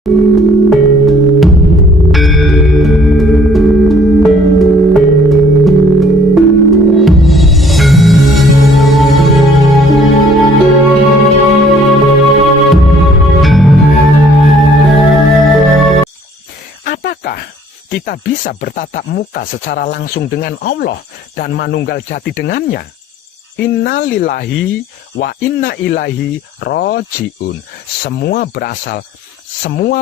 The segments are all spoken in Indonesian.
Apakah kita bisa bertatap muka secara langsung dengan Allah dan manunggal jati dengannya? Inna lillahi wa inna ilaihi rojiun. Semua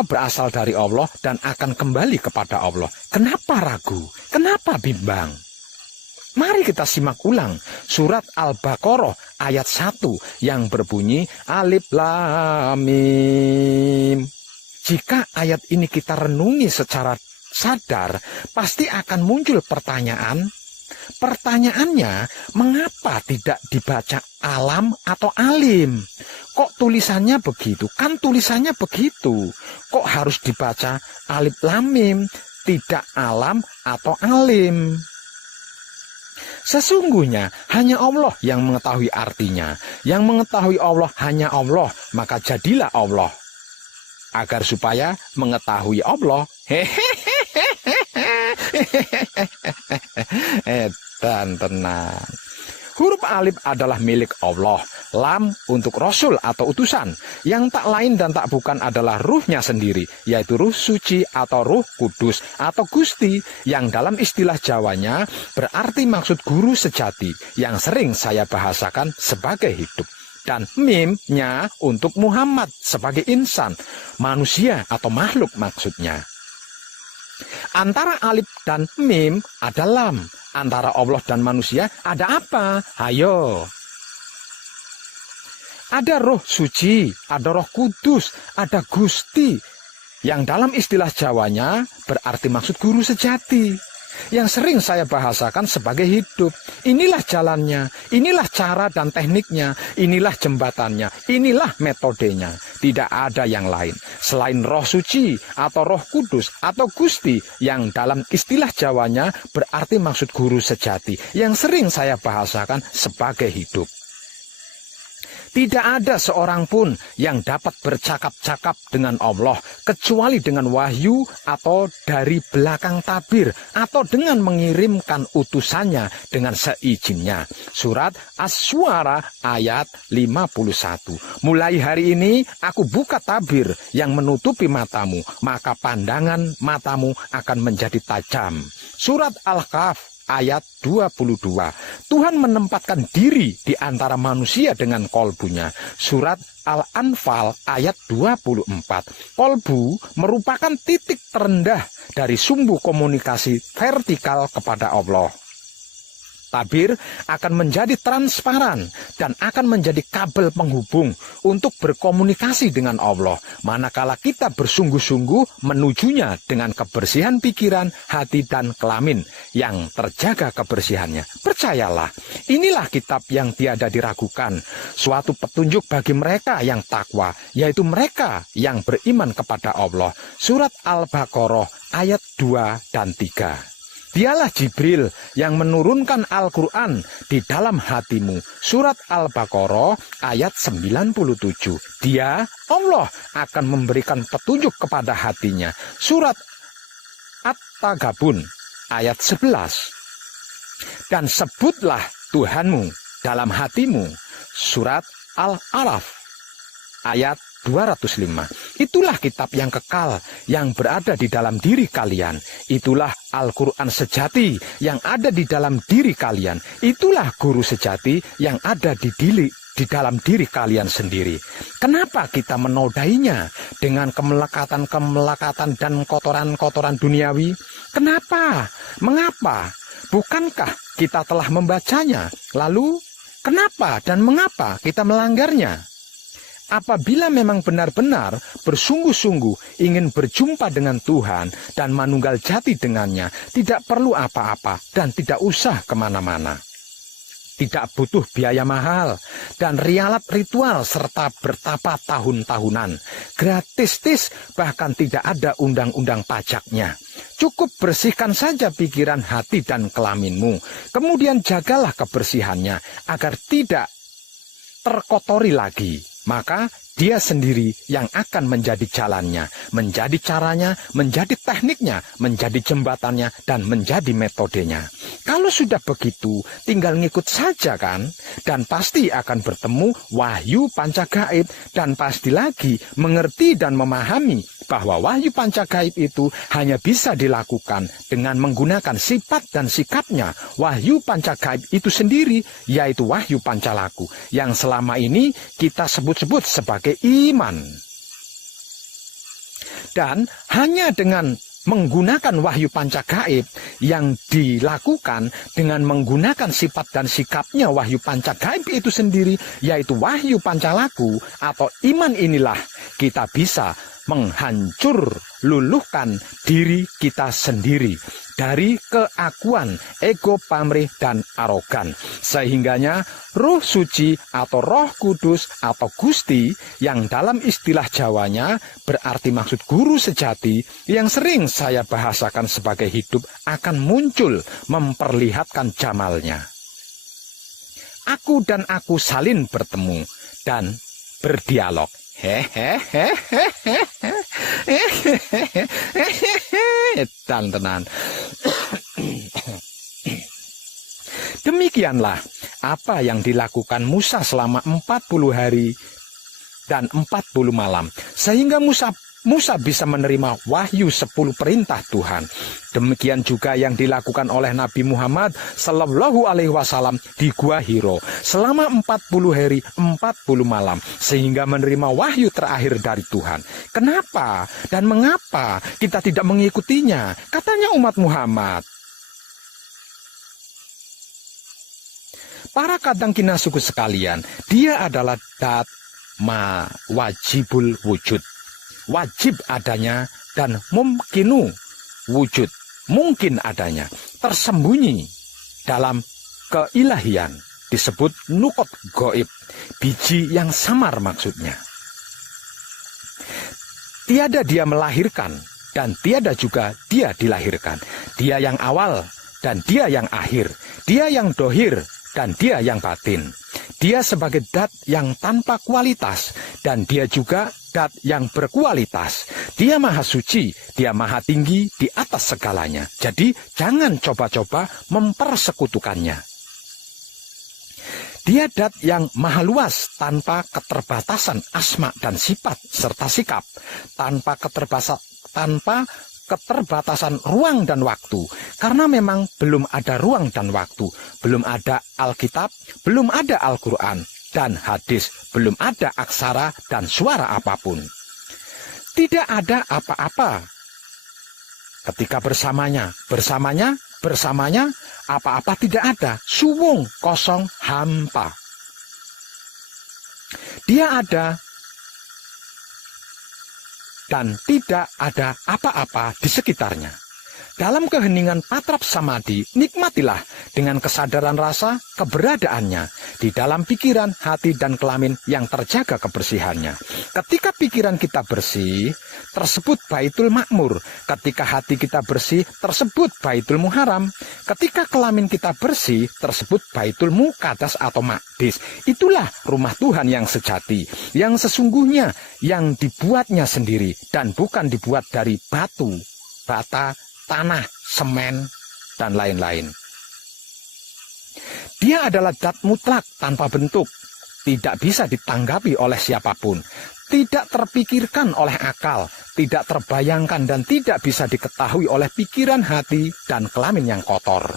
berasal dari Allah dan akan kembali kepada Allah. Kenapa ragu? Kenapa bimbang? Mari kita simak ulang surat Al-Baqarah ayat 1 yang berbunyi Alif Lam Mim. Jika ayat ini kita renungi secara sadar, pasti akan muncul pertanyaan. Pertanyaannya, mengapa tidak dibaca alam atau alim? Kok tulisannya begitu? Kan tulisannya begitu. Kok harus dibaca alif lam mim, tidak alam atau alim? Sesungguhnya hanya Allah yang mengetahui artinya. Yang mengetahui Allah hanya Allah, maka jadilah Allah. Agar supaya mengetahui Allah. Dan tenang. Huruf alif adalah milik Allah. Lam untuk Rasul atau utusan. Yang tak lain dan tak bukan adalah ruhnya sendiri. Yaitu ruh suci atau ruh kudus atau Gusti. Yang dalam istilah Jawanya berarti maksud guru sejati. Yang sering saya bahasakan sebagai hidup. Dan mimnya untuk Muhammad sebagai insan, manusia atau makhluk maksudnya. Antara alif dan mim ada lam. Antara Allah dan manusia ada apa? Hayo. Ada roh suci, ada roh kudus, ada Gusti. Yang dalam istilah Jawanya berarti maksud guru sejati. Yang sering saya bahasakan sebagai hidup. Inilah jalannya, inilah cara dan tekniknya, inilah jembatannya, inilah metodenya. Tidak ada yang lain. Selain roh suci atau roh kudus atau Gusti yang dalam istilah Jawanya berarti maksud guru sejati. Yang sering saya bahasakan sebagai hidup. Tidak ada seorang pun yang dapat bercakap-cakap dengan Allah kecuali dengan wahyu atau dari belakang tabir atau dengan mengirimkan utusannya dengan seizinnya. Surat Asy-Syu'ara ayat 51. Mulai hari ini aku buka tabir yang menutupi matamu, maka pandangan matamu akan menjadi tajam. Surat Al-Kahf ayat 22. Tuhan menempatkan diri di antara manusia dengan kolbunya. Surat Al-Anfal ayat 24. Kolbu merupakan titik terendah dari sumbu komunikasi vertikal kepada Allah. Tabir akan menjadi transparan dan akan menjadi kabel penghubung untuk berkomunikasi dengan Allah. Manakala kita bersungguh-sungguh menujunya dengan kebersihan pikiran, hati, dan kelamin yang terjaga kebersihannya. Percayalah, inilah kitab yang tiada diragukan. Suatu petunjuk bagi mereka yang takwa, yaitu mereka yang beriman kepada Allah. Surat Al-Baqarah ayat 2 dan 3. Dialah Jibril yang menurunkan Al-Quran di dalam hatimu. Surat Al-Baqarah ayat 97. Dia, Allah, akan memberikan petunjuk kepada hatinya. Surat At-Tagabun ayat 11. Dan sebutlah Tuhanmu dalam hatimu. Surat Al-Araf ayat 205. Itulah kitab yang kekal yang berada di dalam diri kalian. Itulah Al-Quran sejati yang ada di dalam diri kalian. Itulah guru sejati yang ada di dalam diri kalian sendiri. Kenapa kita menodainya dengan kemelekatan-kemelekatan dan kotoran-kotoran duniawi? Kenapa? Mengapa? Bukankah kita telah membacanya? Lalu, kenapa dan mengapa kita melanggarnya? Apabila memang benar-benar bersungguh-sungguh ingin berjumpa dengan Tuhan dan manunggal jati dengannya, tidak perlu apa-apa dan tidak usah kemana-mana. Tidak butuh biaya mahal dan rialat ritual serta bertapa tahun-tahunan. Gratis, bahkan tidak ada undang-undang pajaknya. Cukup bersihkan saja pikiran, hati, dan kelaminmu. Kemudian jagalah kebersihannya agar tidak terkotori lagi. Maka Dia sendiri yang akan menjadi jalannya, menjadi caranya, menjadi tekniknya, menjadi jembatannya, dan menjadi metodenya. Kalau sudah begitu, tinggal ngikut saja kan? Dan pasti akan bertemu wahyu pancagaib, dan pasti lagi mengerti dan memahami bahwa wahyu pancagaib itu hanya bisa dilakukan dengan menggunakan sifat dan sikapnya wahyu pancagaib itu sendiri, yaitu wahyu pancalaku, yang selama ini kita sebut-sebut sebagai iman. Dan hanya dengan menggunakan wahyu pancagaib yang dilakukan dengan menggunakan sifat dan sikapnya wahyu pancagaib itu sendiri, yaitu wahyu pancalaku atau iman, inilah kita bisa menghancur luluhkan diri kita sendiri dari keakuan, ego, pamrih, dan arogan. Sehingganya Roh Suci atau Roh Kudus atau Gusti, yang dalam istilah Jawanya berarti maksud guru sejati, yang sering saya bahasakan sebagai hidup, akan muncul memperlihatkan jamalnya. Aku dan aku salin bertemu dan berdialog. Tenan. Demikianlah apa yang dilakukan Musa selama 40 hari dan 40 malam, sehingga Musa bisa menerima wahyu 10 perintah Tuhan. Demikian juga yang dilakukan oleh Nabi Muhammad Sallallahu Alaihi Wasallam di Gua Hiro selama 40 hari 40 malam, sehingga menerima wahyu terakhir dari Tuhan. Kenapa dan mengapa kita tidak mengikutinya? Katanya umat Muhammad. Para kadang kinasuku sekalian, dia adalah dat ma wajibul wujud, wajib adanya, dan mumkinu wujud, mungkin adanya, tersembunyi dalam keilahian, disebut nukot goib, biji yang samar maksudnya. Tiada dia melahirkan dan tiada juga dia dilahirkan. Dia yang awal dan dia yang akhir, dia yang dohir dan dia yang batin. Dia sebagai dat yang tanpa kualitas, dan dia juga dat yang berkualitas. Dia maha suci, dia maha tinggi di atas segalanya. Jadi jangan coba-coba mempersekutukannya. Dia dat yang maha luas, tanpa keterbatasan asma dan sifat serta sikap, tanpa keterbatasan ruang dan waktu, karena memang belum ada ruang dan waktu, belum ada Alkitab, belum ada Al-Quran dan hadis, belum ada aksara dan suara apapun. Tidak ada apa-apa ketika bersamanya, apa-apa tidak ada, suwung, kosong, hampa. Dia ada dan tidak ada apa-apa di sekitarnya. Dalam keheningan patrap samadhi, nikmatilah dengan kesadaran rasa keberadaannya di dalam pikiran, hati, dan kelamin yang terjaga kebersihannya. Ketika pikiran kita bersih, tersebut baitul makmur. Ketika hati kita bersih, tersebut baitul muharam. Ketika kelamin kita bersih, tersebut baitul muqaddas atau maqdis. Itulah rumah Tuhan yang sejati, yang sesungguhnya, yang dibuatnya sendiri dan bukan dibuat dari batu, bata, tanah, semen, dan lain-lain. Dia adalah zat mutlak tanpa bentuk, tidak bisa ditanggapi oleh siapapun, tidak terpikirkan oleh akal, tidak terbayangkan, dan tidak bisa diketahui oleh pikiran, hati, dan kelamin yang kotor.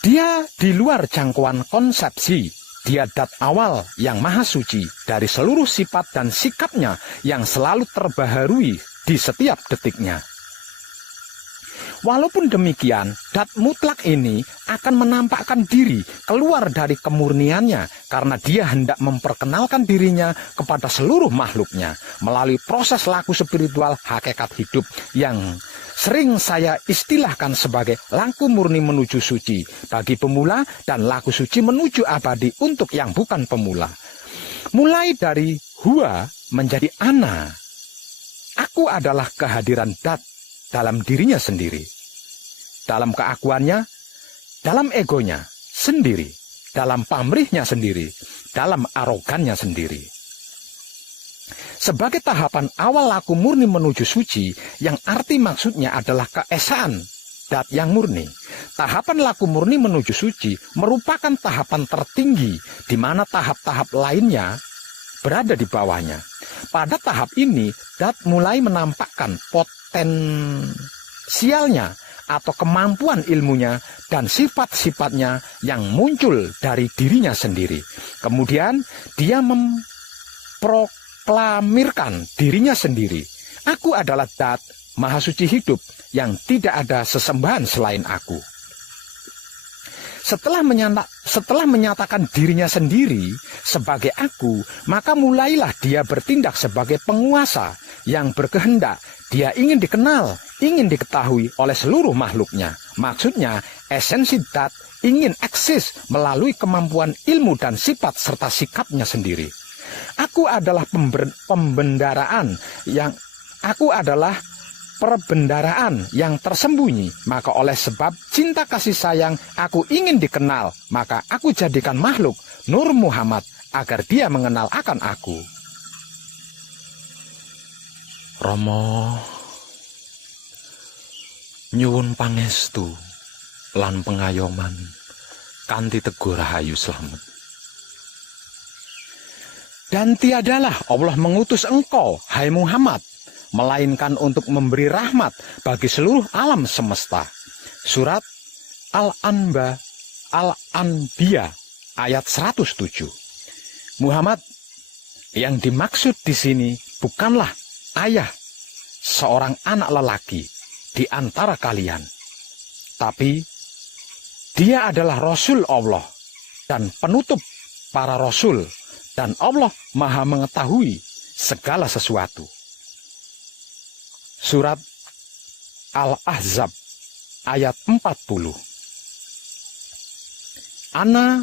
Dia di luar jangkauan konsepsi. Dia dat awal yang maha suci dari seluruh sifat dan sikapnya yang selalu terbaharui di setiap detiknya. Walaupun demikian, dat mutlak ini akan menampakkan diri keluar dari kemurniannya karena dia hendak memperkenalkan dirinya kepada seluruh makhluknya melalui proses laku spiritual hakikat hidup yang sering saya istilahkan sebagai laku murni menuju suci bagi pemula dan laku suci menuju abadi untuk yang bukan pemula. Mulai dari huwa menjadi ana. Aku adalah kehadiran dat dalam dirinya sendiri, dalam keakuannya, dalam egonya sendiri, dalam pamrihnya sendiri, dalam arogannya sendiri. sebagai tahapan awal laku murni menuju suci, yang arti maksudnya adalah keesaan dat yang murni. Tahapan laku murni menuju suci merupakan tahapan tertinggi, di mana tahap-tahap lainnya berada di bawahnya. Pada tahap ini, dat mulai menampakkan potensialnya atau kemampuan ilmunya dan sifat-sifatnya yang muncul dari dirinya sendiri. Kemudian dia memproklamirkan dirinya sendiri. Aku adalah Dat, Maha Suci hidup, yang tidak ada sesembahan selain aku. Setelah menyatakan dirinya sendiri sebagai aku, maka mulailah dia bertindak sebagai penguasa yang berkehendak. Dia ingin dikenal, ingin diketahui oleh seluruh makhluknya. Maksudnya, esensi Dat ingin eksis melalui kemampuan ilmu dan sifat serta sikapnya sendiri. Aku adalah perbendaraan yang tersembunyi. Maka oleh sebab cinta kasih sayang aku ingin dikenal, maka aku jadikan makhluk Nur Muhammad agar dia mengenal akan aku. Rama nyuwun pangestu lan pengayoman kanthi teguh rahayu slamet. Dan tiadalah Allah mengutus engkau, hai Muhammad, melainkan untuk memberi rahmat bagi seluruh alam semesta. Surat Al-Anbiya ayat 107. Muhammad yang dimaksud di sini bukanlah ayah seorang anak lelaki di antara kalian, tapi dia adalah Rasul Allah dan penutup para Rasul, dan Allah Maha mengetahui segala sesuatu. Surat Al-Ahzab ayat 40. Ana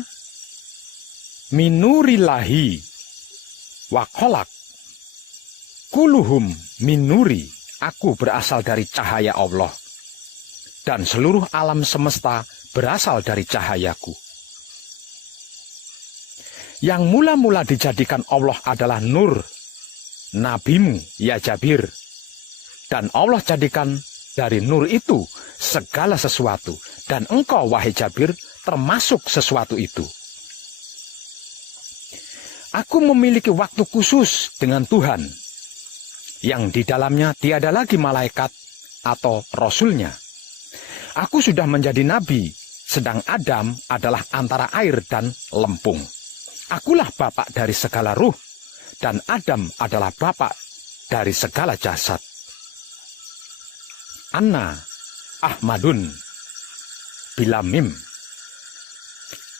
minurillahi wa kholak kuluhum minuri. Aku berasal dari cahaya Allah, dan seluruh alam semesta berasal dari cahayaku. Yang mula-mula dijadikan Allah adalah Nur, nabimu, ya Jabir. Dan Allah jadikan dari Nur itu segala sesuatu, dan engkau, wahai Jabir, termasuk sesuatu itu. Aku memiliki waktu khusus dengan Tuhan, yang di dalamnya tiada lagi malaikat atau rasulnya. Aku sudah menjadi nabi, sedang Adam adalah antara air dan lempung. Akulah bapak dari segala ruh, dan Adam adalah bapak dari segala jasad. Anna Ahmadun bila mim.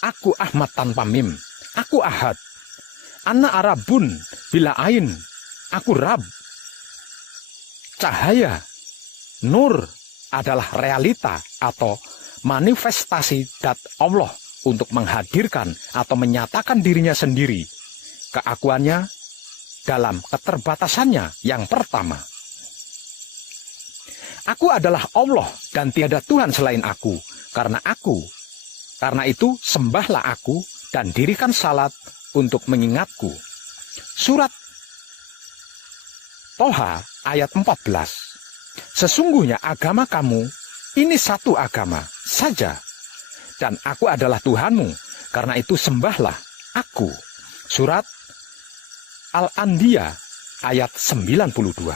Aku Ahmad tanpa mim. Aku Ahad. Anna Arabun bila ain. Aku Rab. Cahaya, Nur adalah realita atau manifestasi Dat Allah untuk menghadirkan atau menyatakan dirinya sendiri, keakuannya dalam keterbatasannya yang pertama. Aku adalah Allah dan tiada Tuhan selain aku. Karena itu sembahlah aku dan dirikan salat untuk mengingatku. Surat Toha ayat 14. Sesungguhnya agama kamu ini satu agama saja, dan aku adalah Tuhanmu, karena itu sembahlah aku. Surat Al-Anbiya ayat 92.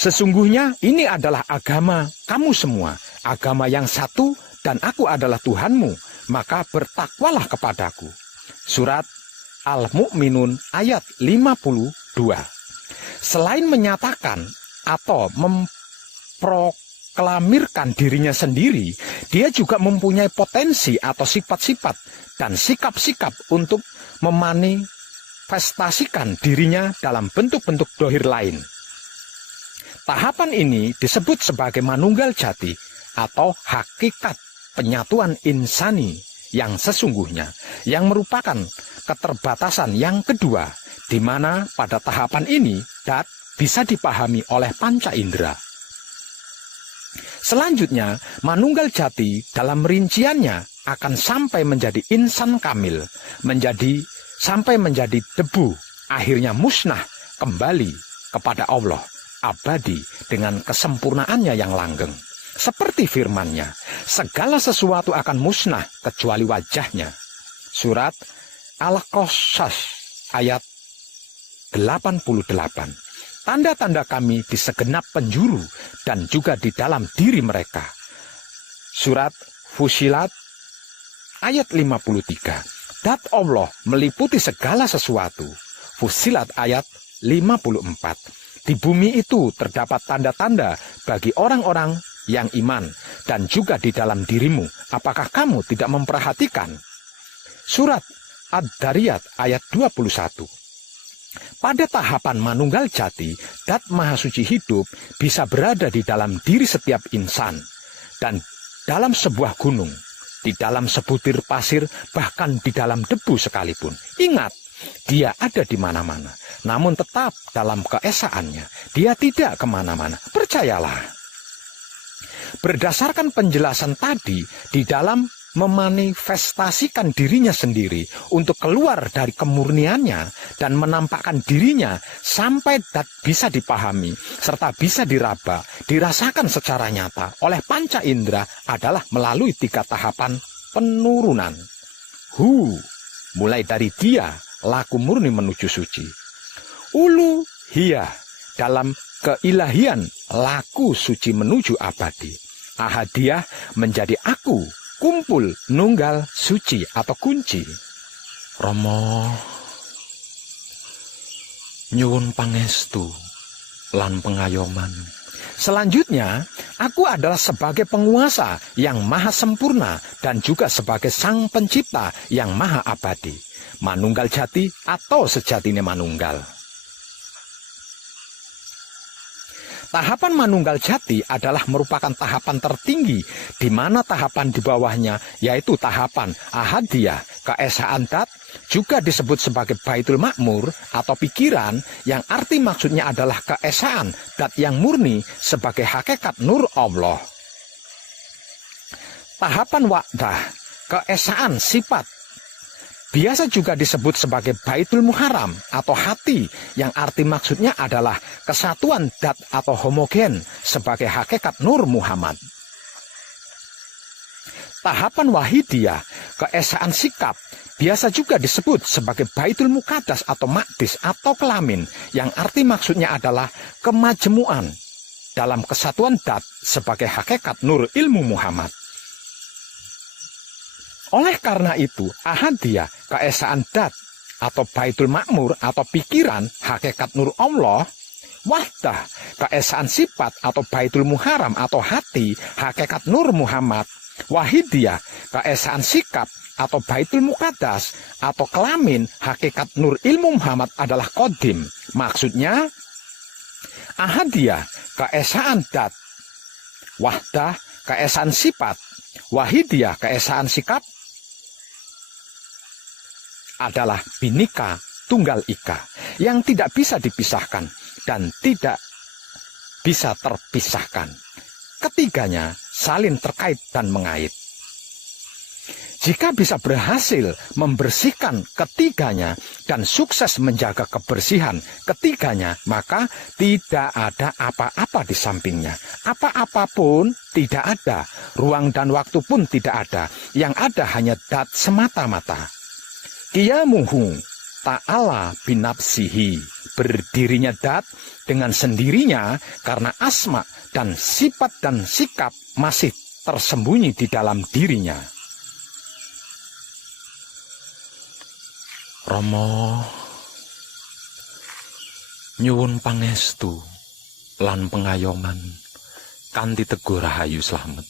Sesungguhnya ini adalah agama kamu semua, agama yang satu, dan aku adalah Tuhanmu, maka bertakwalah kepadaku. Surat Al-Mu'minun ayat 52. Selain menyatakan atau memproklamirkan dirinya sendiri, dia juga mempunyai potensi atau sifat-sifat dan sikap-sikap untuk memanifestasikan dirinya dalam bentuk-bentuk dohir lain. Tahapan ini disebut sebagai manunggal jati atau hakikat penyatuan insani yang sesungguhnya, yang merupakan keterbatasan yang kedua, di mana pada tahapan ini Dat bisa dipahami oleh panca indera. Selanjutnya, manunggal jati dalam rinciannya akan sampai menjadi insan kamil, sampai menjadi debu akhirnya musnah kembali kepada Allah, abadi dengan kesempurnaannya yang langgeng. Seperti firman-Nya, segala sesuatu akan musnah kecuali wajah-Nya. Surat Al-Qasas ayat 88. Tanda-tanda kami di segenap penjuru dan juga di dalam diri mereka. Surat Fusilat ayat 53. Dat Allah meliputi segala sesuatu. Fusilat ayat 54. Di bumi itu terdapat tanda-tanda bagi orang-orang yang iman dan juga di dalam dirimu. Apakah kamu tidak memperhatikan? Surat Ad-Dariyat ayat 21. Pada tahapan manunggal jati, Dat Maha Suci hidup bisa berada di dalam diri setiap insan dan dalam sebuah gunung, di dalam sebutir pasir, bahkan di dalam debu sekalipun. Ingat, Dia ada di mana-mana, namun tetap dalam keesaannya. Dia tidak kemana-mana. Percayalah. Berdasarkan penjelasan tadi, di dalam memanifestasikan dirinya sendiri untuk keluar dari kemurniannya dan menampakkan dirinya sampai bisa dipahami serta bisa diraba, dirasakan secara nyata oleh panca indera adalah melalui 3 tahapan penurunan. Mulai dari dia, laku murni menuju suci. Ulu, hia, dalam keilahian, laku suci menuju abadi. Ahadiyah menjadi aku, kumpul, nunggal, suci atau kunci. Rama nyuwun pangestu lan pengayoman. Selanjutnya, aku adalah sebagai penguasa yang maha sempurna dan juga sebagai sang pencipta yang maha abadi. Manunggal jati atau sejatine manunggal. Tahapan manunggal jati adalah merupakan tahapan tertinggi, di mana tahapan di bawahnya yaitu tahapan ahadiyah, keesaan Dat, juga disebut sebagai Baitul Makmur atau pikiran, yang arti maksudnya adalah keesaan Dat yang murni sebagai hakikat nur Allah. Tahapan wa'dah, keesaan sifat, biasa juga disebut sebagai Baitul Muharram atau hati, yang arti maksudnya adalah kesatuan Dat atau homogen sebagai hakikat Nur Muhammad. Tahapan Wahidiyah, keesaan sikap, biasa juga disebut sebagai Baitul Muqaddas atau Maqdis atau kelamin, yang arti maksudnya adalah kemajmuan dalam kesatuan Dat sebagai hakikat Nur Ilmu Muhammad. Oleh karena itu, ahadiyah, keesaan Dat atau Baitul Makmur atau pikiran, hakikat nur Allah, wahdah, keesaan sifat atau Baitul Muharram atau hati, hakikat nur Muhammad, wahidiyah, keesaan sikap atau Baitul Muqaddas atau kelamin, hakikat nur ilmu Muhammad adalah qadim. Maksudnya, ahadiyah, keesaan Dat, wahdah, keesaan sifat, wahidiyah, keesaan sikap, adalah binika tunggal ika yang tidak bisa dipisahkan dan tidak bisa terpisahkan. Ketiganya saling terkait dan mengait. Jika bisa berhasil membersihkan ketiganya dan sukses menjaga kebersihan ketiganya, maka tidak ada apa-apa di sampingnya. Apa-apa pun tidak ada, ruang dan waktu pun tidak ada. Yang ada hanya Dat semata-mata. Qiyamuhu ta'ala binafsihi, berdirinya Dat dengan sendirinya karena asma dan sifat dan sikap masih tersembunyi di dalam dirinya. Rama nyuwun pangestu lan pengayoman kanthi Teguh Rahayu Slamet.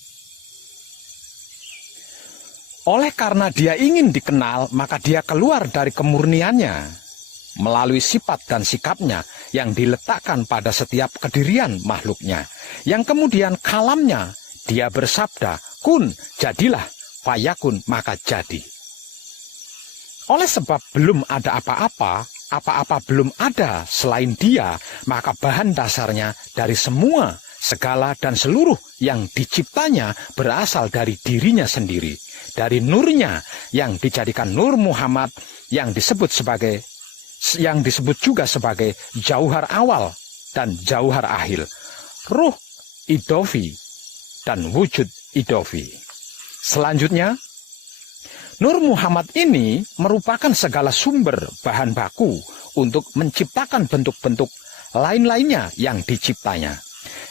Oleh karena dia ingin dikenal, maka dia keluar dari kemurniannya melalui sifat dan sikapnya yang diletakkan pada setiap kedirian makhluknya. Yang kemudian kalamnya, dia bersabda, kun, jadilah, fayakun, maka jadi. Oleh sebab belum ada apa-apa, apa-apa belum ada selain dia, maka bahan dasarnya dari semua, segala dan seluruh yang diciptanya berasal dari dirinya sendiri. Dari nurnya yang dijadikan Nur Muhammad yang disebut sebagai yang disebut juga sebagai jauhar awal dan jauhar akhir, ruh idofi dan wujud idofi. Selanjutnya, Nur Muhammad ini merupakan segala sumber bahan baku untuk menciptakan bentuk-bentuk lain-lainnya yang diciptanya,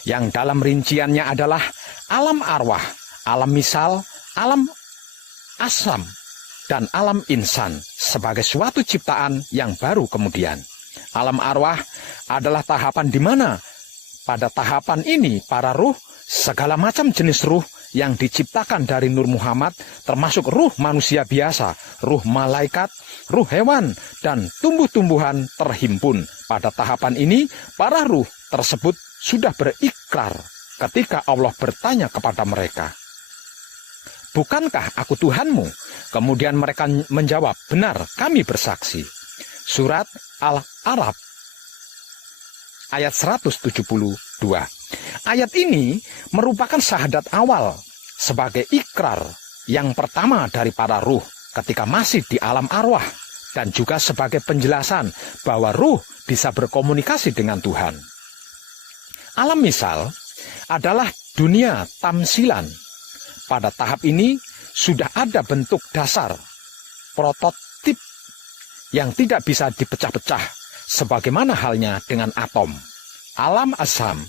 yang dalam rinciannya adalah alam arwah, alam misal, alam asam, dan alam insan sebagai suatu ciptaan yang baru kemudian. Alam arwah adalah tahapan di mana pada tahapan ini para ruh, segala macam jenis ruh yang diciptakan dari Nur Muhammad, termasuk ruh manusia biasa, ruh malaikat, ruh hewan, dan tumbuh-tumbuhan terhimpun. Pada tahapan ini, para ruh tersebut sudah berikrar ketika Allah bertanya kepada mereka, "Bukankah aku Tuhanmu?" Kemudian mereka menjawab, "Benar, kami bersaksi." Surat Al-Araf ayat 172. Ayat ini merupakan syahadat awal sebagai ikrar yang pertama dari para ruh ketika masih di alam arwah, dan juga sebagai penjelasan bahwa ruh bisa berkomunikasi dengan Tuhan. Alam misal adalah dunia tamsilan. Pada tahap ini sudah ada bentuk dasar, prototip yang tidak bisa dipecah-pecah, sebagaimana halnya dengan atom. Alam asam.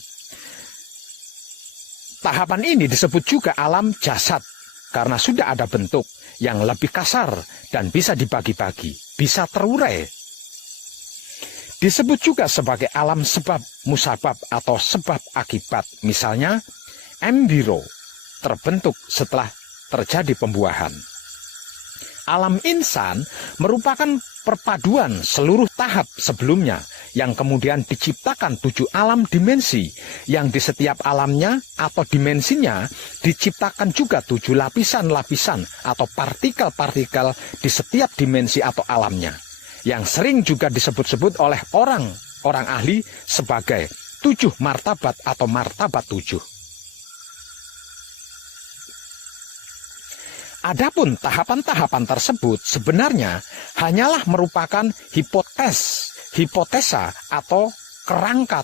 Tahapan ini disebut juga alam jasad, karena sudah ada bentuk yang lebih kasar dan bisa dibagi-bagi, bisa terurai. Disebut juga sebagai alam sebab musabab atau sebab akibat, misalnya embrio, terbentuk setelah terjadi pembuahan. Alam insan merupakan perpaduan seluruh tahap sebelumnya yang kemudian diciptakan 7 alam dimensi, yang di setiap alamnya atau dimensinya diciptakan juga 7 lapisan-lapisan atau partikel-partikel di setiap dimensi atau alamnya, yang sering juga disebut-sebut oleh orang ahli sebagai 7 martabat atau martabat 7. Adapun tahapan-tahapan tersebut sebenarnya hanyalah merupakan hipotesa atau kerangka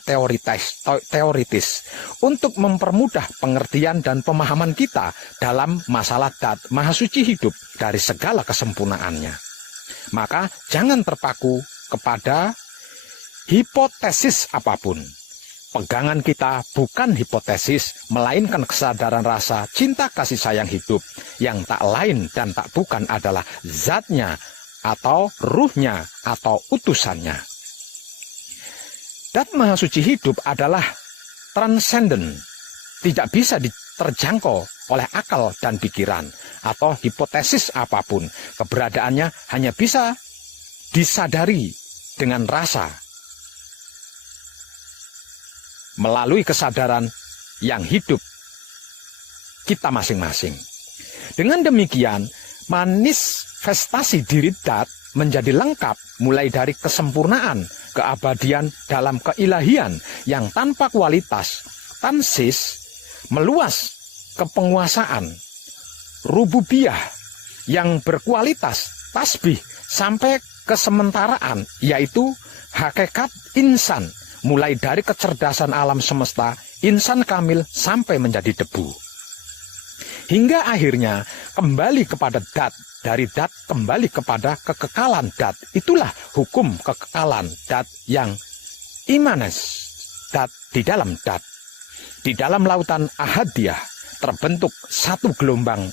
teoritis untuk mempermudah pengertian dan pemahaman kita dalam masalah dat Maha Suci hidup dari segala kesempurnaannya. Maka jangan terpaku kepada hipotesis apapun. Pegangan kita bukan hipotesis, melainkan kesadaran rasa cinta kasih sayang hidup yang tak lain dan tak bukan adalah zatnya atau ruhnya atau utusannya. Dat Maha Suci hidup adalah transenden, tidak bisa diterjangkau oleh akal dan pikiran atau hipotesis apapun. Keberadaannya hanya bisa disadari dengan rasa, melalui kesadaran yang hidup kita masing-masing. Dengan demikian, manifestasi diri dat menjadi lengkap, mulai dari kesempurnaan, keabadian dalam keilahian yang tanpa kualitas, tansis, meluas ke penguasaan, rububiyah yang berkualitas, tasbih, sampai kesementaraan, yaitu hakikat insan, mulai dari kecerdasan alam semesta, insan kamil sampai menjadi debu. Hingga akhirnya kembali kepada dat, dari dat kembali kepada kekekalan dat. Itulah hukum kekekalan dat yang imanes, dat di dalam dat. Di dalam lautan ahadiyah terbentuk satu gelombang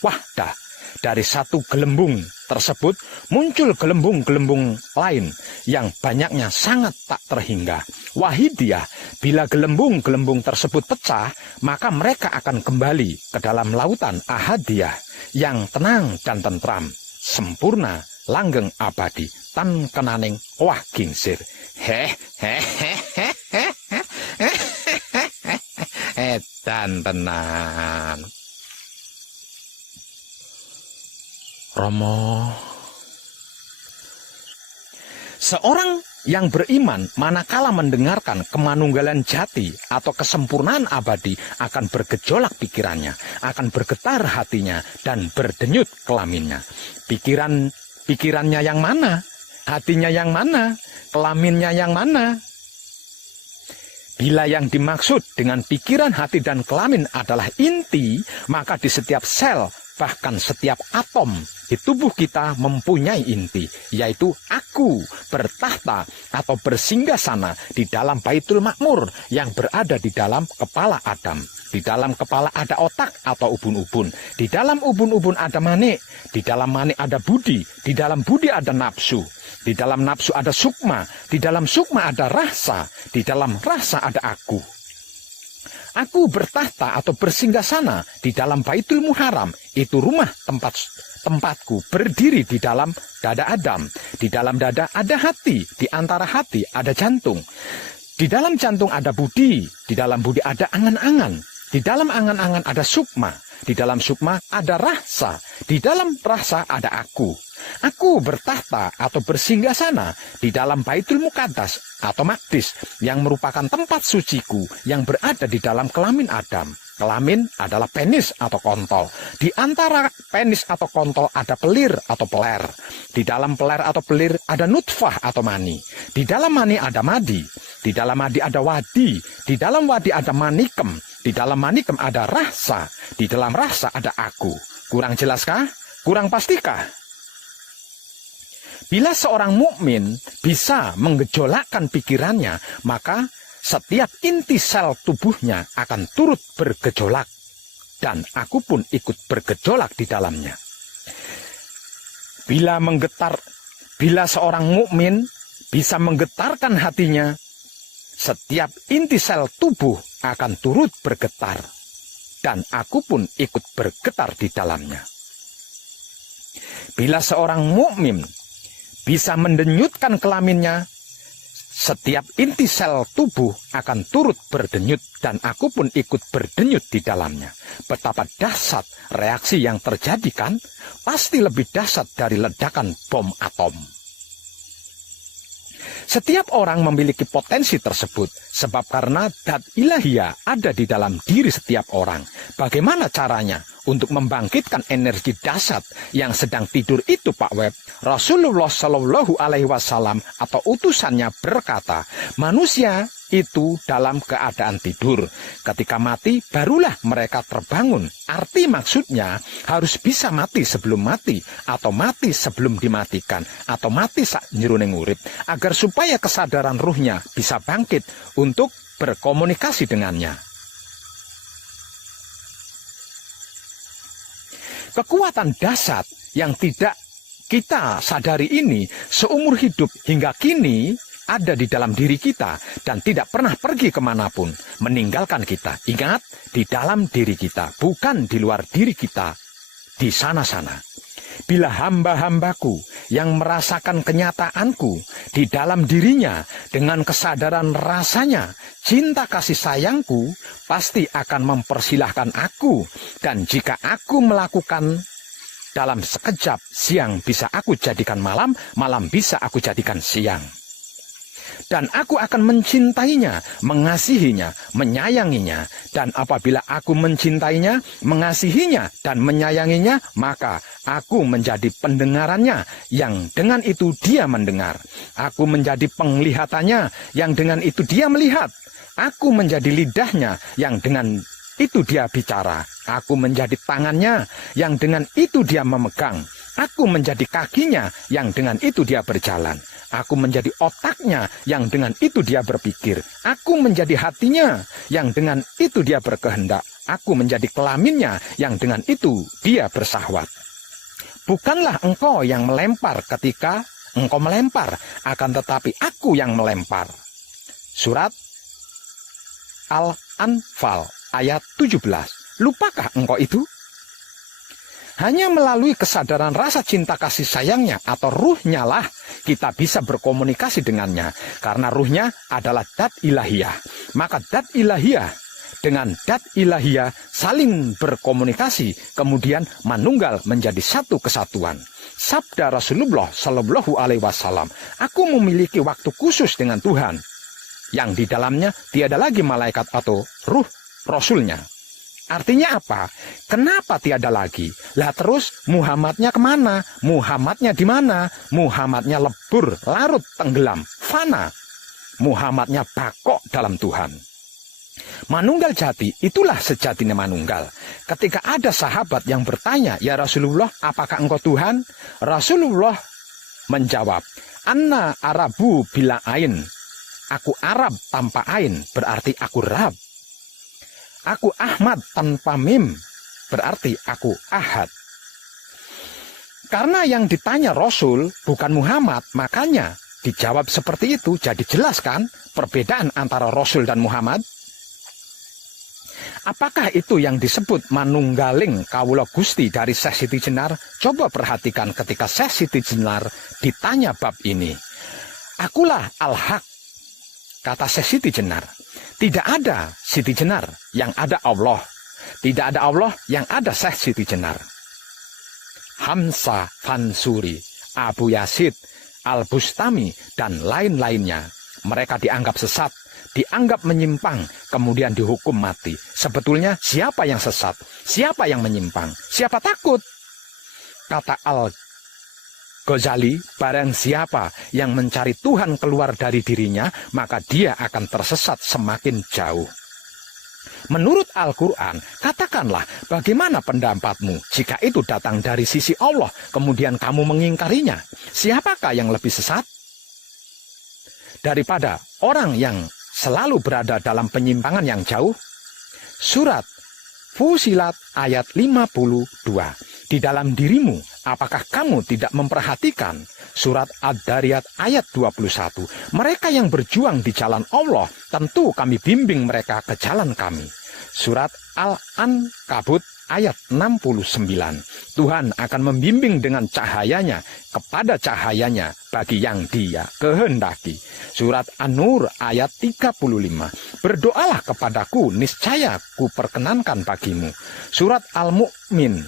wahdah. Dari satu gelembung tersebut muncul gelembung-gelembung lain yang banyaknya sangat tak terhingga. Wahidiyah, bila gelembung-gelembung tersebut pecah, maka mereka akan kembali ke dalam lautan ahadiyah yang tenang dan tentram, sempurna, langgeng abadi, tan kenaning wah gingsir. Edan tenan. Romo, seorang yang beriman manakala mendengarkan kemanunggalan jati atau kesempurnaan abadi akan bergejolak pikirannya, akan bergetar hatinya, dan berdenyut kelaminnya. Pikirannya yang mana? Hatinya yang mana? Kelaminnya yang mana? Bila yang dimaksud dengan pikiran, hati, dan kelamin adalah inti, maka di setiap sel, bahkan setiap atom di tubuh kita mempunyai inti, yaitu aku bertahta atau bersinggasana di dalam Baitul Makmur yang berada di dalam kepala Adam. Di dalam kepala ada otak atau ubun-ubun. Di dalam ubun-ubun ada manik. Di dalam manik ada budi. Di dalam budi ada nafsu. Di dalam nafsu ada sukma. Di dalam sukma ada rasa. Di dalam rasa ada aku. Aku bertahta atau bersinggasana di dalam Baitul Muharram. Itu rumah tempatku berdiri di dalam dada Adam. Di dalam dada ada hati. Di antara hati ada jantung. Di dalam jantung ada budi. Di dalam budi ada angan-angan. Di dalam angan-angan ada sukma. Di dalam sukma ada rasa. Di dalam rasa ada aku. Aku bertahta atau bersinggasana di dalam Baitul Muqaddas atau Maqdis yang merupakan tempat suciku yang berada di dalam kelamin Adam. Kelamin adalah penis atau kontol. Di antara penis atau kontol ada pelir atau peler. Di dalam peler atau pelir ada nutfah atau mani. Di dalam mani ada madi. Di dalam madi ada wadi. Di dalam wadi ada manikem. Di dalam manikem ada rasa. Di dalam rasa ada aku. Kurang jelaskah? Kurang pastikah? Bila seorang mukmin bisa menggejolakkan pikirannya, maka setiap inti sel tubuhnya akan turut bergejolak. Dan aku pun ikut bergejolak di dalamnya. Bila seorang mukmin bisa menggetarkan hatinya, setiap inti sel tubuh akan turut bergetar. Dan aku pun ikut bergetar di dalamnya. Bila seorang mukmin bisa mendenyutkan kelaminnya, setiap inti sel tubuh akan turut berdenyut dan aku pun ikut berdenyut di dalamnya. Betapa dahsyat reaksi yang terjadi kan? Pasti lebih dahsyat dari ledakan bom atom. Setiap orang memiliki potensi tersebut, sebab karena dat ilahiyah ada di dalam diri setiap orang. Bagaimana caranya untuk membangkitkan energi dahsyat yang sedang tidur itu, Pak Web? Rasulullah Shallallahu Alaihi Wasallam atau utusannya berkata, manusia itu dalam keadaan tidur. Ketika mati, barulah mereka terbangun. Arti maksudnya harus bisa mati sebelum mati, atau mati sebelum dimatikan, atau mati sak nyeruning urip, agar supaya kesadaran ruhnya bisa bangkit untuk berkomunikasi dengannya. Kekuatan dahsyat yang tidak kita sadari ini seumur hidup hingga kini ada di dalam diri kita dan tidak pernah pergi kemanapun meninggalkan kita. Ingat, di dalam diri kita, bukan di luar diri kita, di sana-sana. Bila hamba-hambaku yang merasakan kenyataanku di dalam dirinya dengan kesadaran rasanya, cinta kasih sayangku pasti akan mempersilahkan aku. Dan jika aku melakukan dalam sekejap, siang bisa aku jadikan malam, malam bisa aku jadikan siang. Dan aku akan mencintainya, mengasihinya, menyayanginya. Dan apabila aku mencintainya, mengasihinya, dan menyayanginya, maka aku menjadi pendengarannya, yang dengan itu dia mendengar. Aku menjadi penglihatannya, yang dengan itu dia melihat. Aku menjadi lidahnya, yang dengan itu dia bicara. Aku menjadi tangannya, yang dengan itu dia memegang. Aku menjadi kakinya, yang dengan itu dia berjalan. Aku menjadi otaknya, yang dengan itu dia berpikir. Aku menjadi hatinya, yang dengan itu dia berkehendak. Aku menjadi kelaminnya, yang dengan itu dia bersahwat. Bukanlah engkau yang melempar ketika engkau melempar, akan tetapi aku yang melempar. Surat Al-Anfal ayat 17. Lupakah engkau itu? Hanya melalui kesadaran rasa cinta kasih sayangnya atau ruhnya lah kita bisa berkomunikasi dengannya. Karena ruhnya adalah dat ilahiyah. Maka dat ilahiyah dengan dat ilahiyah saling berkomunikasi, kemudian manunggal menjadi satu kesatuan. Sabda Rasulullah Shallallahu Alaihi Wasallam, aku memiliki waktu khusus dengan Tuhan, yang di dalamnya tiada lagi malaikat atau ruh Rasulnya. Artinya apa? Kenapa tiada lagi? Lah terus Muhammadnya kemana? Muhammadnya di mana? Muhammadnya lebur, larut, tenggelam, fana. Muhammadnya bakok dalam Tuhan. Manunggal jati, itulah sejatinya manunggal. Ketika ada sahabat yang bertanya, "Ya Rasulullah, apakah engkau Tuhan?" Rasulullah menjawab, "Anna Arabu bila ain." Aku Arab tanpa ain, berarti aku Rab. Aku Ahmad tanpa mim, berarti aku Ahad. Karena yang ditanya Rasul bukan Muhammad, makanya dijawab seperti itu. Jadi jelas kan perbedaan antara Rasul dan Muhammad? Apakah itu yang disebut manunggaling kawula Gusti dari Syekh Siti Jenar? Coba perhatikan ketika Syekh Siti Jenar ditanya bab ini. Akulah Al-Haq, kata Syekh Siti Jenar. Tidak ada Siti Jenar, yang ada Allah. Tidak ada Allah, yang ada Syekh Siti Jenar. Hamzah Fansuri, Abu Yazid, Al-Bustami, dan lain-lainnya. Mereka dianggap sesat, dianggap menyimpang, kemudian dihukum mati. Sebetulnya siapa yang sesat? Siapa yang menyimpang? Siapa takut? Kata Al-Ghazali, barang siapa yang mencari Tuhan keluar dari dirinya, maka dia akan tersesat semakin jauh. Menurut Al-Quran, katakanlah bagaimana pendapatmu jika itu datang dari sisi Allah, kemudian kamu mengingkarinya. Siapakah yang lebih sesat? Daripada orang yang selalu berada dalam penyimpangan yang jauh? Surat Fusilat ayat 52. Di dalam dirimu, apakah kamu tidak memperhatikan? Surat Ad-Dariyat ayat 21. Mereka yang berjuang di jalan Allah, tentu kami bimbing mereka ke jalan kami. Surat Al-Ankabut ayat 69. Tuhan akan membimbing dengan cahayanya kepada cahayanya bagi yang dia kehendaki. Surat An-Nur ayat 35. Berdoalah kepadaku, niscaya ku perkenankan bagimu. Surat Al-Mu'min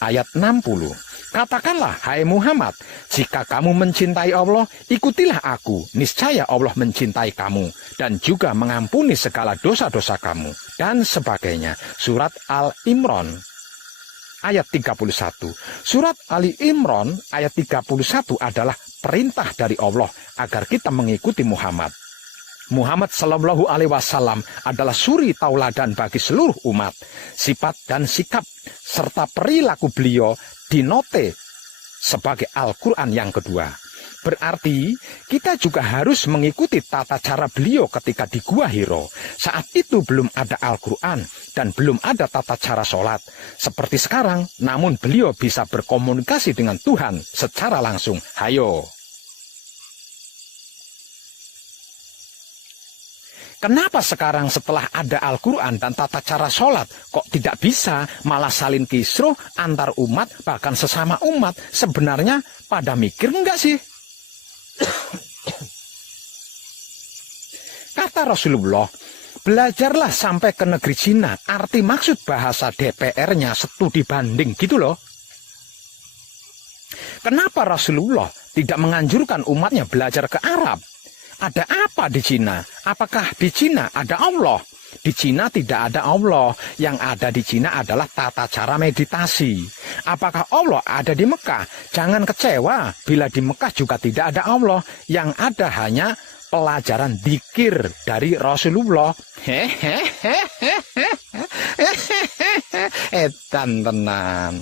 ayat 60. Katakanlah, hai Muhammad, jika kamu mencintai Allah, ikutilah aku, niscaya Allah mencintai kamu, dan juga mengampuni segala dosa-dosa kamu, dan sebagainya. Surat Al-Imran ayat 31. Surat Ali Imran ayat 31 adalah perintah dari Allah agar kita mengikuti Muhammad. Muhammad Sallallahu Alaihi Wasallam adalah suri tauladan bagi seluruh umat. Sifat dan sikap serta perilaku beliau dinote sebagai Al-Quran yang kedua. Berarti kita juga harus mengikuti tata cara beliau ketika di Gua Hiro. Saat itu belum ada Al-Quran dan belum ada tata cara sholat seperti sekarang, namun beliau bisa berkomunikasi dengan Tuhan secara langsung. Hayo. Kenapa sekarang setelah ada Al-Quran dan tata cara sholat kok tidak bisa, malah salin kisruh antar umat bahkan sesama umat? Sebenarnya pada mikir enggak sih? Kata Rasulullah, belajarlah sampai ke negeri Cina. Arti maksud bahasa DPR-nya studi banding gitu loh. Kenapa Rasulullah tidak menganjurkan umatnya belajar ke Arab? Ada apa di Cina? Apakah di Cina ada Allah? Di Cina tidak ada Allah. Yang ada di Cina adalah tata cara meditasi. Apakah Allah ada di Mekah? Jangan kecewa bila di Mekah juga tidak ada Allah. Yang ada hanya pelajaran dzikir dari Rasulullah. Edan tenan.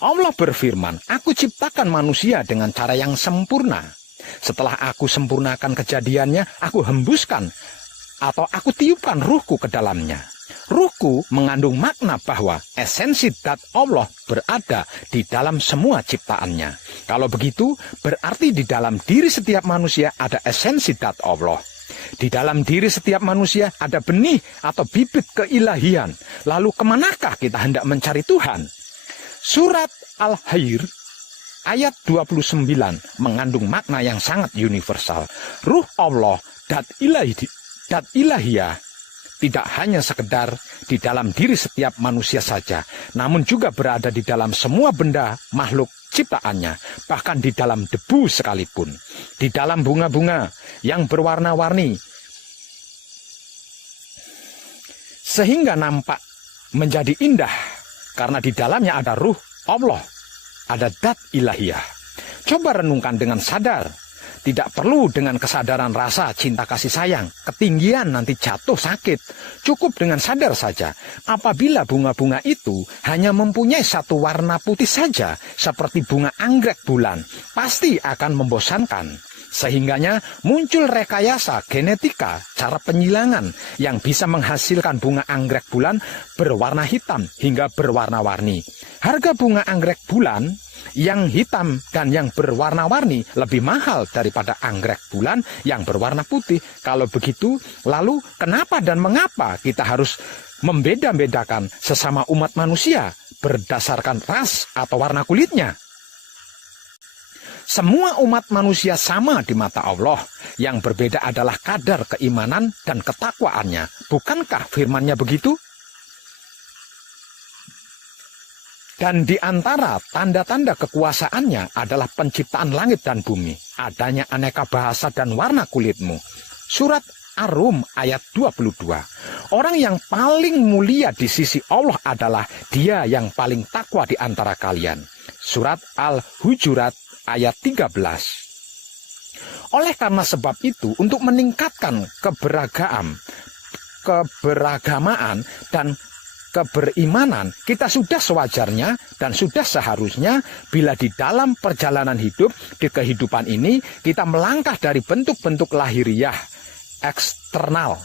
Allah berfirman, aku ciptakan manusia dengan cara yang sempurna. Setelah aku sempurnakan kejadiannya, aku hembuskan atau aku tiupkan ruhku ke dalamnya. Ruhku mengandung makna bahwa esensi zat Allah berada di dalam semua ciptaannya. Kalau begitu, berarti di dalam diri setiap manusia ada esensi zat Allah. Di dalam diri setiap manusia ada benih atau bibit keilahian. Lalu kemanakah kita hendak mencari Tuhan? Surat Al-Hayr ayat 29 mengandung makna yang sangat universal. Ruh Allah, dat ilahiyah, tidak hanya sekedar di dalam diri setiap manusia saja, namun juga berada di dalam semua benda makhluk ciptaannya, bahkan di dalam debu sekalipun, di dalam bunga-bunga yang berwarna-warni, sehingga nampak menjadi indah karena di dalamnya ada ruh Allah, ada dat ilahiyah. Coba renungkan dengan sadar. Tidak perlu dengan kesadaran rasa cinta kasih sayang, ketinggian nanti jatuh sakit. Cukup dengan sadar saja, apabila bunga-bunga itu hanya mempunyai satu warna putih saja, seperti bunga anggrek bulan, pasti akan membosankan. Sehingganya muncul rekayasa genetika, cara penyilangan yang bisa menghasilkan bunga anggrek bulan berwarna hitam hingga berwarna-warni. Harga bunga anggrek bulan yang hitam dan yang berwarna-warni lebih mahal daripada anggrek bulan yang berwarna putih. Kalau begitu, lalu kenapa dan mengapa kita harus membeda-bedakan sesama umat manusia berdasarkan ras atau warna kulitnya? Semua umat manusia sama di mata Allah. Yang berbeda adalah kadar keimanan dan ketakwaannya. Bukankah firman-Nya begitu? Dan di antara tanda-tanda kekuasaannya adalah penciptaan langit dan bumi, adanya aneka bahasa dan warna kulitmu. Surat Ar-Rum ayat 22. Orang yang paling mulia di sisi Allah adalah dia yang paling takwa di antara kalian. Surat Al-Hujurat ayat 13. Oleh karena sebab itu, untuk meningkatkan keberagamaan dan keberimanan, kita sudah sewajarnya dan sudah seharusnya bila di dalam perjalanan hidup, di kehidupan ini, kita melangkah dari bentuk-bentuk lahiriah, eksternal,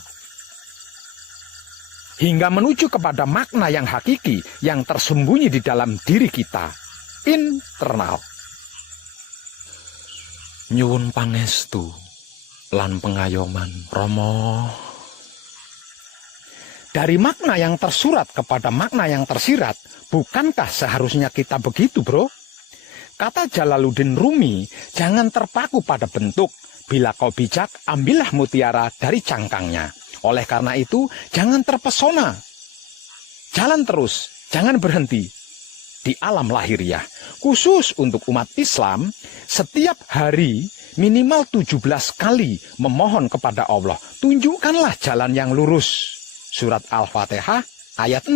hingga menuju kepada makna yang hakiki, yang tersembunyi di dalam diri kita, internal. Nyuwun pangestu lan pengayoman Rama. Dari makna yang tersurat kepada makna yang tersirat, bukankah seharusnya kita begitu, bro? Kata Jalaluddin Rumi, jangan terpaku pada bentuk. Bila kau bijak, ambillah mutiara dari cangkangnya. Oleh karena itu, jangan terpesona. Jalan terus, jangan berhenti di alam lahiriah. Khusus untuk umat Islam, setiap hari minimal 17 kali memohon kepada Allah, tunjukkanlah jalan yang lurus. Surat Al-Fatihah ayat 6.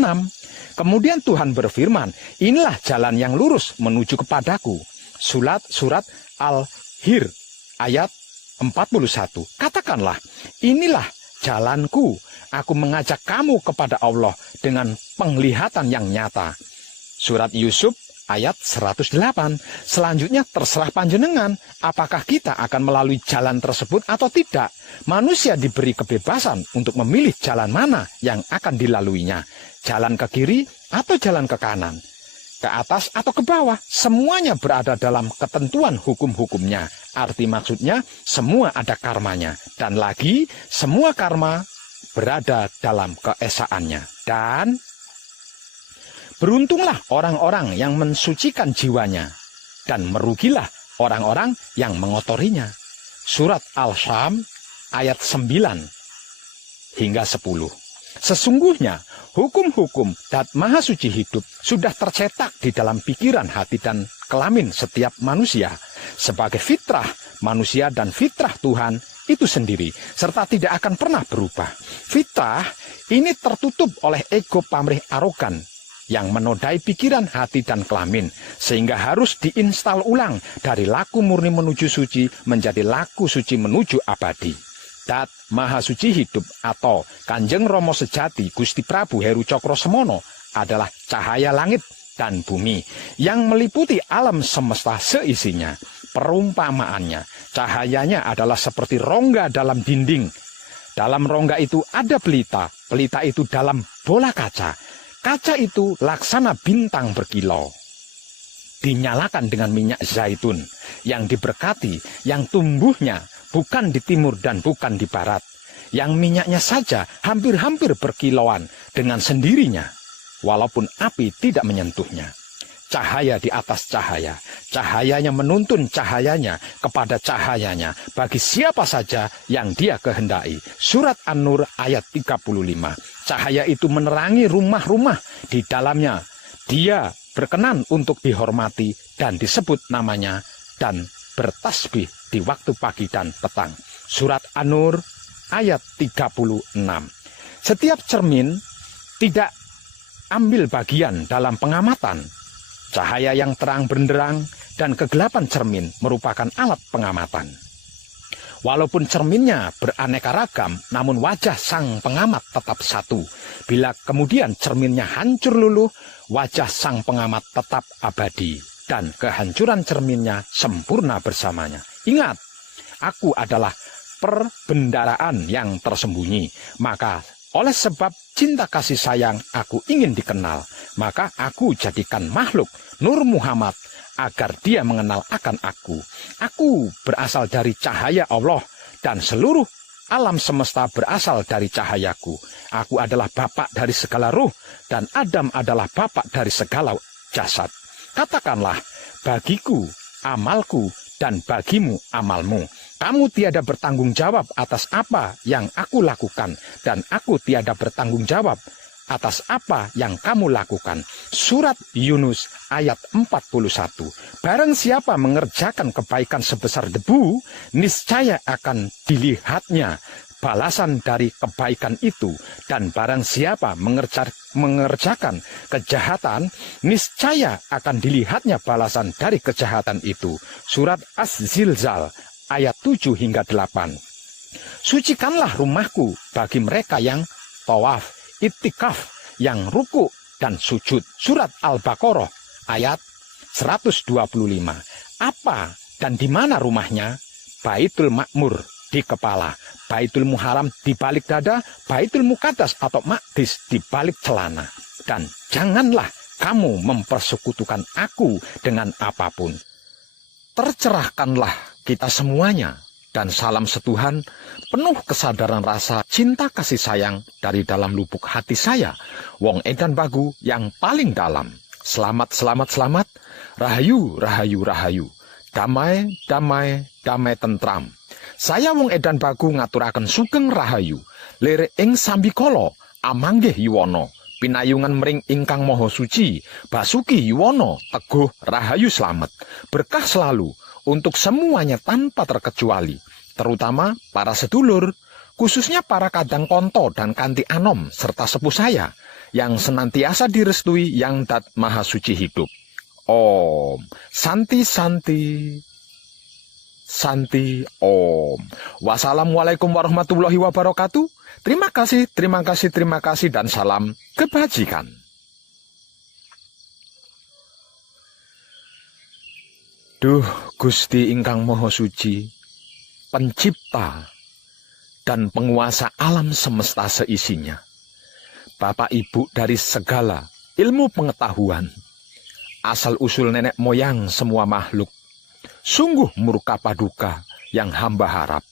Kemudian Tuhan berfirman, inilah jalan yang lurus menuju kepadaku. Surat Al-Hir ayat 41. Katakanlah, inilah jalanku. Aku mengajak kamu kepada Allah dengan penglihatan yang nyata. Surat Yusuf ayat 108. Selanjutnya terserah panjenengan, apakah kita akan melalui jalan tersebut atau tidak. Manusia diberi kebebasan untuk memilih jalan mana yang akan dilaluinya. Jalan ke kiri atau jalan ke kanan, ke atas atau ke bawah. Semuanya berada dalam ketentuan hukum-hukumnya. Arti maksudnya, semua ada karmanya. Dan lagi, semua karma berada dalam keesaannya. Dan beruntunglah orang-orang yang mensucikan jiwanya, dan merugilah orang-orang yang mengotorinya. Surat Al-Syam ayat 9 hingga 10. Sesungguhnya hukum-hukum dat Maha Suci hidup sudah tercetak di dalam pikiran, hati, dan kelamin setiap manusia sebagai fitrah manusia dan fitrah Tuhan itu sendiri, serta tidak akan pernah berubah. Fitrah ini tertutup oleh ego pamrih arogan yang menodai pikiran, hati, dan kelamin, sehingga harus diinstal ulang dari laku murni menuju suci menjadi laku suci menuju abadi. Dat Maha Suci hidup atau Kanjeng Rama sejati Gusti Prabu Heru Cokrosemono adalah cahaya langit dan bumi yang meliputi alam semesta seisinya. Perumpamaannya, cahayanya adalah seperti rongga dalam dinding. Dalam rongga itu ada pelita, pelita itu dalam bola kaca. Kaca itu laksana bintang berkilau. Dinyalakan dengan minyak zaitun yang diberkati, yang tumbuhnya bukan di timur dan bukan di barat. Yang minyaknya saja hampir-hampir berkilauan dengan sendirinya, walaupun api tidak menyentuhnya. Cahaya di atas cahaya, cahayanya menuntun cahayanya kepada cahayanya bagi siapa saja yang dia kehendaki. Surat An-Nur ayat 35. Cahaya itu menerangi rumah-rumah di dalamnya. Dia berkenan untuk dihormati dan disebut namanya dan bertasbih di waktu pagi dan petang. Surat An-Nur ayat 36. Setiap cermin tidak ambil bagian dalam pengamatan. Cahaya yang terang benderang dan kegelapan cermin merupakan alat pengamatan. Walaupun cerminnya beraneka ragam, namun wajah sang pengamat tetap satu. Bila kemudian cerminnya hancur luluh, wajah sang pengamat tetap abadi. Dan kehancuran cerminnya sempurna bersamanya. Ingat, aku adalah perbendaraan yang tersembunyi. Maka oleh sebab cinta kasih sayang aku ingin dikenal. Maka aku jadikan makhluk Nur Muhammad agar dia mengenal akan aku. Aku berasal dari cahaya Allah dan seluruh alam semesta berasal dari cahayaku. Aku adalah bapak dari segala ruh dan Adam adalah bapak dari segala jasad. Katakanlah, bagiku amalku dan bagimu amalmu. Kamu tiada bertanggung jawab atas apa yang aku lakukan dan aku tiada bertanggung jawab atas apa yang kamu lakukan. Surat Yunus ayat 41. Barang siapa mengerjakan kebaikan sebesar debu, niscaya akan dilihatnya balasan dari kebaikan itu. Dan barang siapa mengerjakan kejahatan, niscaya akan dilihatnya balasan dari kejahatan itu. Surat Az-Zilzal ayat 7 hingga 8. Sucikanlah rumahku bagi mereka yang tawaf, itikaf, yang ruku dan sujud. Surat Al-Baqarah ayat 125. Apa dan di mana rumahnya? Baitul Makmur di kepala, Baitul Muharram di balik dada, Baitul Muqaddas atau Maqdis di balik celana. Dan janganlah kamu mempersekutukan aku dengan apapun. Tercerahkanlah kita semuanya. Dan salam setuhan, penuh kesadaran rasa cinta kasih sayang dari dalam lubuk hati saya, Wong Edan Bagu yang paling dalam. Selamat, selamat, selamat, rahayu, rahayu, rahayu, damai, damai, damai tentram. Saya Wong Edan Bagu ngaturaken sugeng rahayu, lirik ing sambikala, amanggih yuwana, pinayungan mring ingkang moho suci, Basuki Yuwono, teguh rahayu slamet, berkah selalu, untuk semuanya tanpa terkecuali, terutama para sedulur, khususnya para kadang konto dan kanti anom, serta sepuh saya, yang senantiasa direstui yang dat maha suci hidup. Om, Santi, Santi, Santi, Om. Wassalamualaikum warahmatullahi wabarakatuh. Terima kasih, terima kasih, terima kasih, dan salam kebajikan. Duh Gusti ingkang Maha Suci, pencipta dan penguasa alam semesta seisinya, Bapak Ibu dari segala ilmu pengetahuan, asal-usul nenek moyang semua makhluk, sungguh murka paduka yang hamba harap.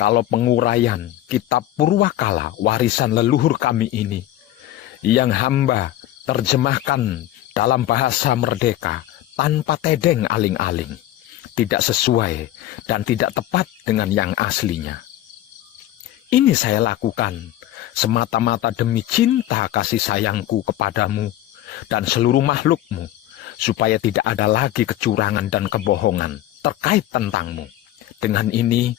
Kalau penguraian kitab Purwakala warisan leluhur kami ini, yang hamba terjemahkan dalam bahasa merdeka, tanpa tedeng aling-aling, tidak sesuai dan tidak tepat dengan yang aslinya. Ini saya lakukan semata-mata demi cinta kasih sayangku kepadamu dan seluruh makhlukmu, supaya tidak ada lagi kecurangan dan kebohongan terkait tentangmu. Dengan ini,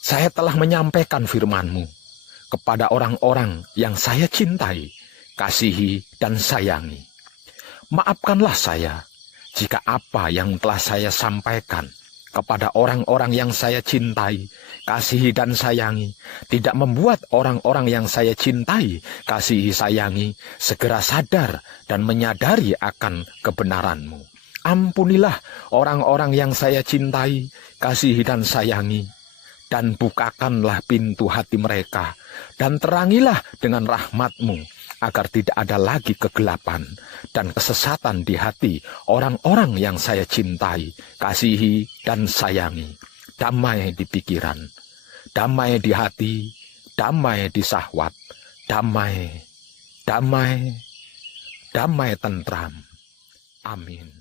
saya telah menyampaikan firman-Mu kepada orang-orang yang saya cintai, kasihi, dan sayangi. Maafkanlah saya jika apa yang telah saya sampaikan kepada orang-orang yang saya cintai, kasihi, dan sayangi tidak membuat orang-orang yang saya cintai, kasihi, sayangi segera sadar dan menyadari akan kebenaran-Mu. Ampunilah orang-orang yang saya cintai, kasihi, dan sayangi, dan bukakanlah pintu hati mereka, dan terangilah dengan rahmat-Mu, agar tidak ada lagi kegelapan dan kesesatan di hati orang-orang yang saya cintai, kasihi, dan sayangi. Damai di pikiran, damai di hati, damai di syahwat, damai, damai, damai tentram. Amin.